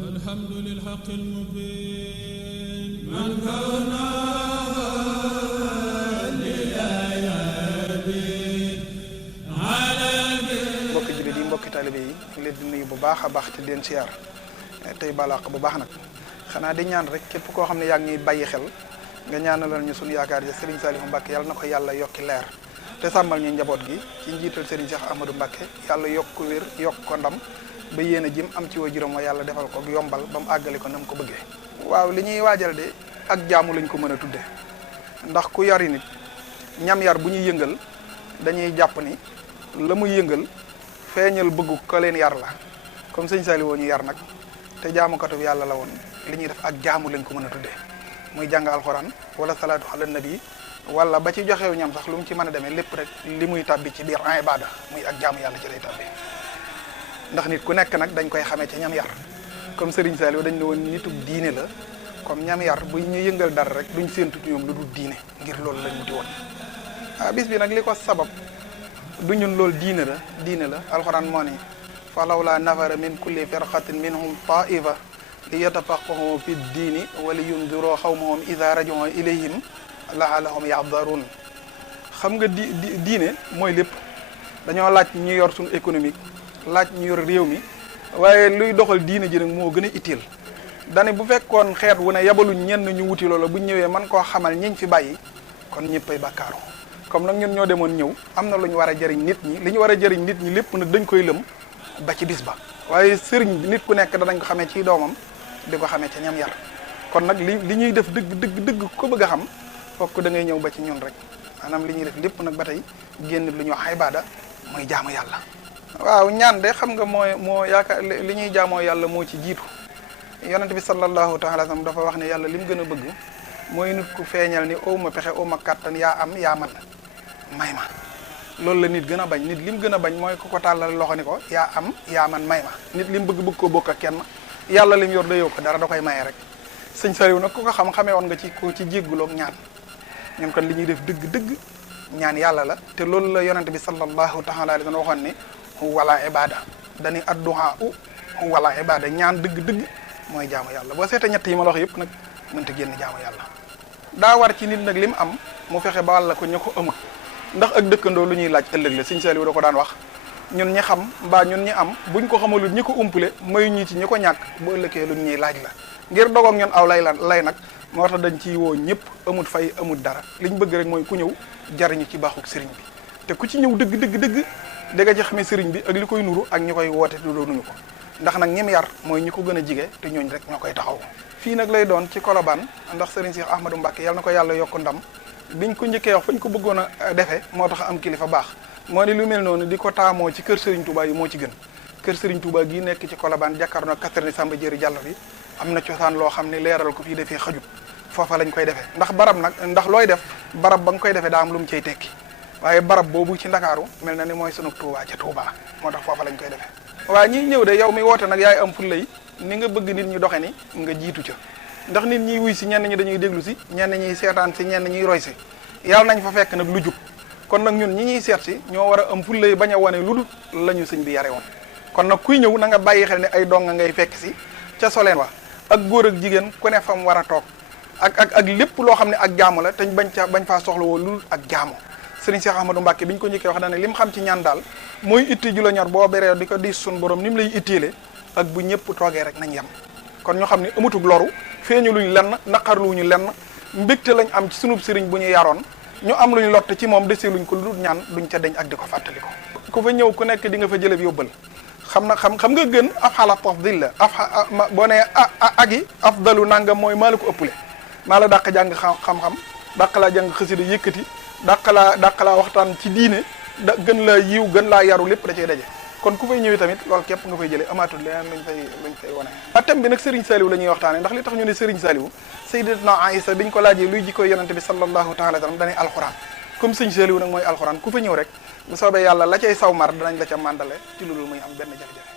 الحمد للحق المبين من كان mbokki jullit yi mbokki taalibe yi leen di nuyu bu baax a baax te leen siyaar tey balaax bu baax nag xanaa di ñaan rek képp koo xam ne yaa ngi ñuy bàyyi xel nga ñaanalal ñu sunu yaakaar ji Serigne Saliou Mbacke yàlla na ko yàlla yokki leer te sàmmal ñu njaboot gi ci njiital Serigne Cheikh Ahmadou Mbacke yàlla yokk wér yokk ko ndam ba yéen a jëm am ci waajuram wa yàlla defal ko yombal ba mu àggale ko na mu ko bëggee. waaw li ñuy waajal de ak jaamu lañ ko mën a tudde ndax ku yari nit ñam yar bu ñuy yëngal dañuy jàpp ni la muy yëngal feeñal bëggu ko leen yar la comme sëñ Saliou woo ñu yar nag te jaamukatu yàlla la woon li ñuy def ak jaamu lañ ko mën a tuddee muy jàng alxuraan wala salaatu ala nabi wala ba ci joxew ñam sax lu mu ci mën a demee lépp rek li muy tàbbi ci biir en ibada muy ak jaamu yàlla ci lay tàbbi ndax nit ku nekk nag dañ koy xamee ci ñam yar comme Serigne Saliou dañ ne woon nitug diine la comme ñam yar bu ñu yëngal dara rek duñ séentu ci ñoom lu dul diine ngir loolu lañ wuti woon bis bi nag li ko sabab du ñun loolu diine la alxuraan moo ni fa lawla nafara min kulli firqatin minhum taifa li yatafaqahu fi diini wa li yundiroo xawmahum ida rajoo ilayhim la'allahum yahdarun xam nga diine mooy lépp dañoo laaj ñu yor suñu économique laaj ñu yor réew mi waaye luy doxal diine ji nag moo gën a utile dane bu fekkoon xeet wu ne yabaluñ ñenn ñu wuti loola buñ ñëwee man koo xamal ñiñ fi bàyyi kon ñëppay bàkkaaru comme nag ñun ñoo demoon ñëw am na lu ñu war a jëriñ nit ñi li ñu war a jëriñ nit ñi lépp nag dañ koy lëm ba ci bis ba waaye sëriñ bi nit ku nekk danañ ko xamee ci doomam di ko xamee ca ñam yar kon nag li ñuy def dëgg ko bëgg a xam fokk da ngay ñëw ba ci ñun rek maanaam li ñuy def lépp nag ba tey génn lu ñuy wax ibaada mooy jaamu yàlla waaw ñaan de xam nga moo yaakaar li ñuy jaamoo yàlla moo ci jiitu yonent bi sallallahu taala wa sallam dafa wax ne yàlla li mu gën a bëgg mooy nit ku feeñal ni aw ma pexe aw ma kàttan yaa am yaa man may ma loolu la nit gën a bañ nit li mu gën a bañ mooy ku ko tàllal loxo ni ko yaa am yaa man may ma nit li mu bëgg koo bokk ak kenn yàlla li mu yor da yow ko dara da koy maye rek sëñ Saliou nag ku ko xamee woon nga ci ko ci jégguloog ñaan ñun kon li ñuy def dëgg ñaan yàlla la te loolu la yonent bi sallallahu taala alayhi wa sallam waxoon ni wala ibada dañuy adduha wala ibada ñaan dëgg mooy jaamu yàlla boo seetee ñett yi ma la wax yëpp nag mënta génn jaamu yàlla daa war ci nit nag li mu am mu fexe ba wàlla ko ña ko amul ndax ak dëkkandoo lu ñuy laaj ëllëg la sëñ Saliou da ko daan wax ñun ñi xam mbaa ñun ñi am buñ ko xamalul ñi ko umpule mayu ñi ci ñi ko ñàkk bu ëllëgee lu ñuy laaj la ngir dogoog ñun aw lay nag moo tax dañ ciy woo ñëpp amul fay amul dara li ñu bëgg rek mooy ku ñëw jariñu ci baaxuk sëriñ bi te ku ci ñëw dëgg da nga ci xamee sëriñ bi ak li koy nuru ak ñi koy woote du doonuñu ko ndax nag ñim yar mooy ñi ko gën a jige te ñooñ rek ñoo koy taxaw fii nag lay doon ci Colobane ndax sëriñ Cheikh Ahmadou Mbacke yàlla na ko yàlla yokk ndam biñ ko njëkkee wax fañ ko bëggoon a defee moo tax am kilifa baax moo ni lu mel noonu di ko taamoo ci kër Serigne Touba yi moo ci gën kër Serigne Touba gii nekk ci Colobane jàkkaarloo ak Catherine Samba Diéry Diallo bi am na cosaan loo xam ne leeral ko fii defee xajut foofa lañ koy defee ndax barab nag ndax looy def barab ba nga koy defee daa am lu mu cay tekki waaye barab boobu ci Ndakaaru mel na ni mooy sunu Touba ca Touba moo tax foofa lañ koy defee waaye ñiy ñëw de yow mi woote nag yaay am fulla yi ni nga bëgg nit ñi doxe ni nga jiitu ca ndax nit ñi wuy si ñenn ñi dañuy déglu si ñenn ñiy seetaan si ñenn ñiy roy si yàlla nañ fa fekk nag lu jub kon nag ñun ñi ñuy seet si ñoo war a am fulla yi bañ a wane lu dul la ñu sëñ bi yare woon kon nag kuy ñëw na nga bàyyi xel ne ay donga ngay fekk si ca soleen wa ak góor ak jigéen ku ne fam war a toog ak lépp loo xam ne ak jaamu la te bañ faa soxla woo lu dul ak jaamu Sëriñ Cheikh Ahmadou Mbacke bi ñu ko njëkkee wax daane li mu xam ci ñaan daal mooy itti ju la ñor boo beree di ko diis sun borom ni mu lay itteele ak bu ñëpp toogee rek nañ yem kon ñu xam ne amutug loru feeñu luñ lenn naqarluñu lenn mbégte lañ am ci sunub sëriñ bu ñu yaroon ñu am luñ lott ci moom desee luñ ko lu dul ñaan duñ ca deñ ak di ko fàttali ko ku fa ñëw ku nekk di nga fa jëleb yóbbal xam nga gën af xala tafdil la boo nee agi afdalu nangam mooy maa la ko ëppule maa la dàq jàng xam-xam dàq laa jàng xasida yëkkati dàq laa waxtaan ci diine gën laa yiw gën laa yaru lépp da cay daje kon ku fay ñëwee tamit loolu képp nga fay jëlee amaatul leneen luñ fay wane thème bi nag Serigne Saliou la ñuy waxtaane ndax li tax ñu ne Serigne Saliou Sayyidatuna Aïssa biñ ko laajee luy jikkoy yonente bi sallallahu taala sallam dañuy alxuraan comme Serigne Saliou nag mooy alxuraan ku fa ñëw rek bu soobee yàlla la cay saw mar danañ la ca màndale ci loolu muy am benn jafe-jafe